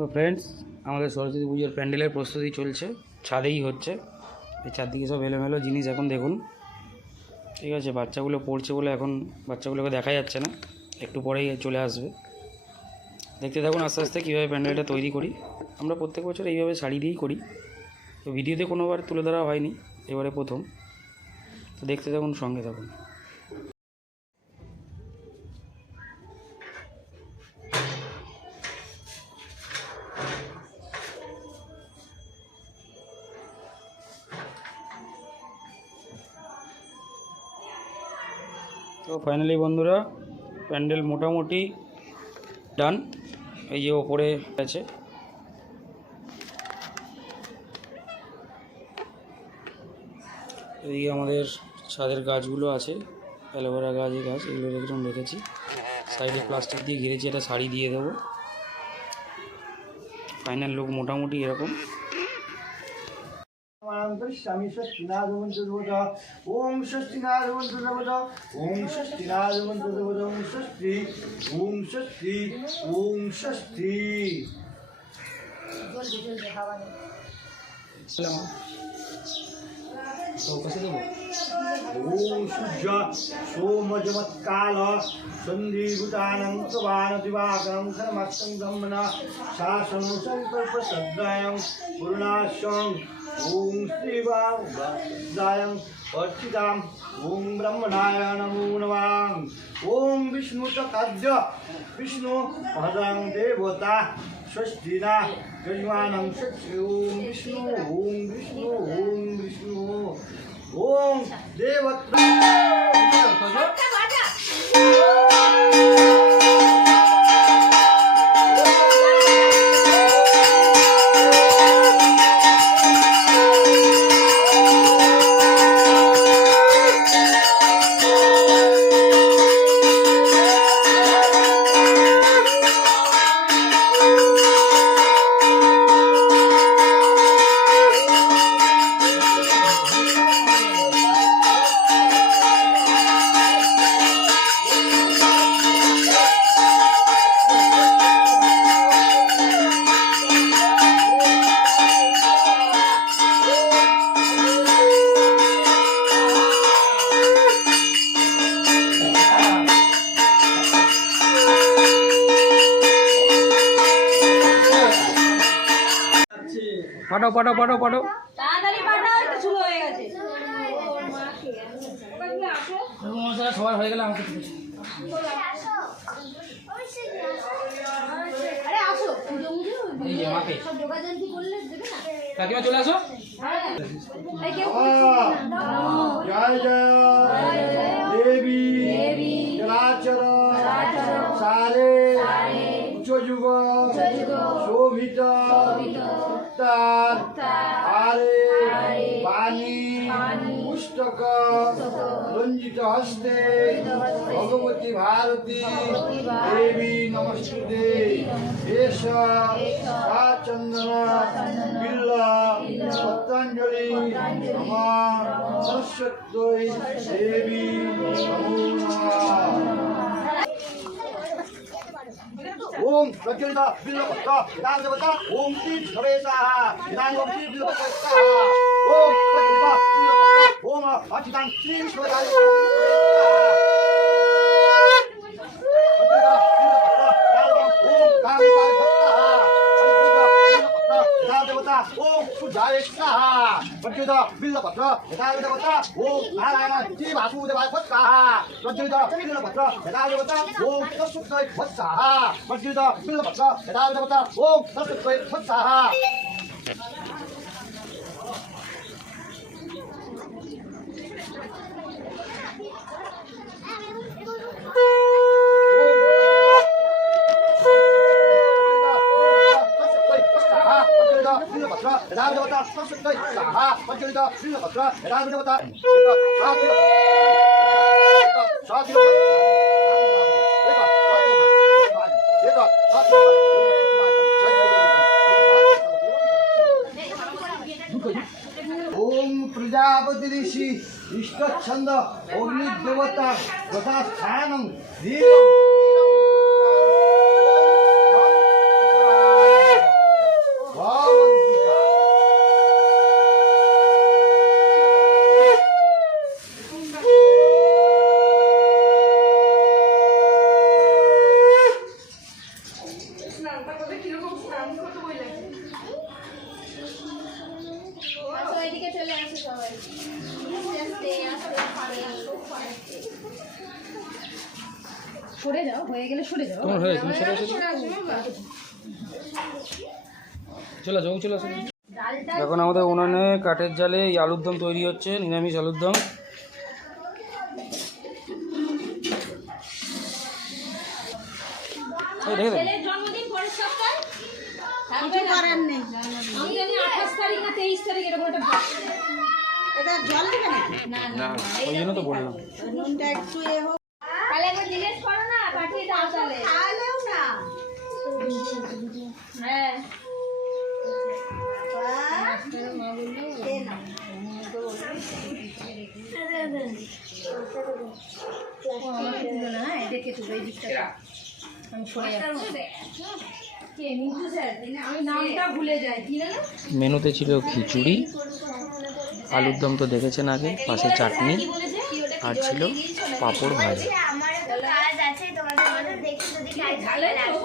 তো ফ্রেন্ডস, আমাদের সরস্বতী পুজোর প্যান্ডেলের প্রস্তুতি চলছে, ছাদেই হচ্ছে। এই চারদিকে সব এলোমেলো জিনিস এখন দেখুন, ঠিক আছে। বাচ্চাগুলো পড়ছে বলে এখন বাচ্চাগুলোকে দেখা যাচ্ছে না, একটু পরেই চলে আসবে। দেখতে থাকুন আস্তে আস্তে কীভাবে প্যান্ডেলটা তৈরি করি। আমরা প্রত্যেক বছর এইভাবে শাড়ি দিয়েই করি, তো ভিডিওতে কোনোবার তুলে ধরা হয়নি, এবারে প্রথম। তো দেখতে থাকুন, সঙ্গে থাকুন। তো ফাইনালি বন্ধুরা, প্যান্ডেল মোটামুটি ডান। এই যে ওপরে আছে, এদিকে আমাদের ছাদের গাছগুলো আছে, অ্যালোভেরা গাছ, এই গাছ এগুলো এরকম রেখেছি। সাইডে প্লাস্টিক দিয়ে ঘিরেছি, একটা শাড়ি দিয়ে দেবো। ফাইনাল লুক মোটামুটি এরকম। ओम षष्ठी नारवंत देवता ओम षष्ठी नारवंत देवता ओम षष्ठी ओम षष्ठी ओम षष्ठी ओम सूर्य सोमजमत्काल संधिभूतानं प्रवाण दिवाकरं धर्मस्थं ब्रह्मणा शासनं संकल्प श्रद्धायं पूर्णाशं ओम श्रीवादायं अर्चितां ओम ब्रह्मणाय नमो नमः ओम विष्णु खाद्य विष्णु पदं देवता षष्ठीना यजमानं षष्ठी ओम विष्णु ओम विष्णु ओम विष्णु ओम देवता পাঠাও পাঠাও পাঠাও পাঠাও, তাড়াতাড়ি পাঠাও, একটু শুরু হয়ে গেছে। সবার হয়ে গেলে আমাকে আরে আসো, এই যে মাকে সব যোগাযোগ করলে দেবে না। কাকিমা চলে আসো। এই কেউ जय जय देवी चराचर सारे उच्चयुग शोभित आरे पानी पुस्तक रंजित हस्ते भगवती भारती देवी नमस्ते एष चंदन बिल्ल पतंजलि नमः सरस्वती देवी नमो नमः ओम प्रज्वलित बिल्लपत्र विधान देवता ओम तीर्थ प्रवेशः विधान ओम तीर्थ बिल्लपत्र ओम प्रज्वलित बिल्लपत्र ओम अचितां श्री विश्वदाय ओम सुजाय स्वाहा प्रज्वलित बिल्लपत्र विधान देवता ओम नारायण श्री वासुदेवाय स्वाहा प्रज्वलित बिल्लपत्र विधान देवता ओम सरस्वती स्वाहा प्रज्वलित बिल्लपत्र विधान देवता ओम सरस्वती स्वाहा विधान देवता सरस्वती स्वाहा प्रज्वलित बिल्लपत्र विधान देवता ओम प्रजापति ऋषि इष्ट छंद अग्निदेवता तथा स्थानं दीपं আসো, এদিকে চলে আসো সবাই। আস্তে আস্তে সরে যাও, হয়ে গেলে সরে যাও। তোমার হয়ে তুমি চলে আসো চলে যাও চলে আসো ডালটা এখন আমাদের উনানে কাঠের জালে এই আলুর দম তৈরি হচ্ছে, নিরামিষ আলুর দম। এই দেখে দেখুন ছেলের জন্মদিন পরের সপ্তাহে কিছু করার নেই। আমি জানি 28 তারিখ না 23 তারিখ এরকম একটা এটা জল দিবে নাকি? না না ওই জন্য তো বললাম। নুনটা একটু এ হোক। তাহলে একবার জিজ্ঞেস করো না, পাঠিয়ে দাও তাহলে। তাহলেও না। হ্যাঁ এ না। আমি নামটা ভুলে যাই, কি জানো? মেনুতে ছিল খিচুড়ি, আলুর দম তো দেখেছেন আগে, পাশে চাটনি আর ছিল পাঁপড় ভাজা। আমারও তো কাজ আছে তোমাদের মতো দেখি যদি টাইম ভালো তো?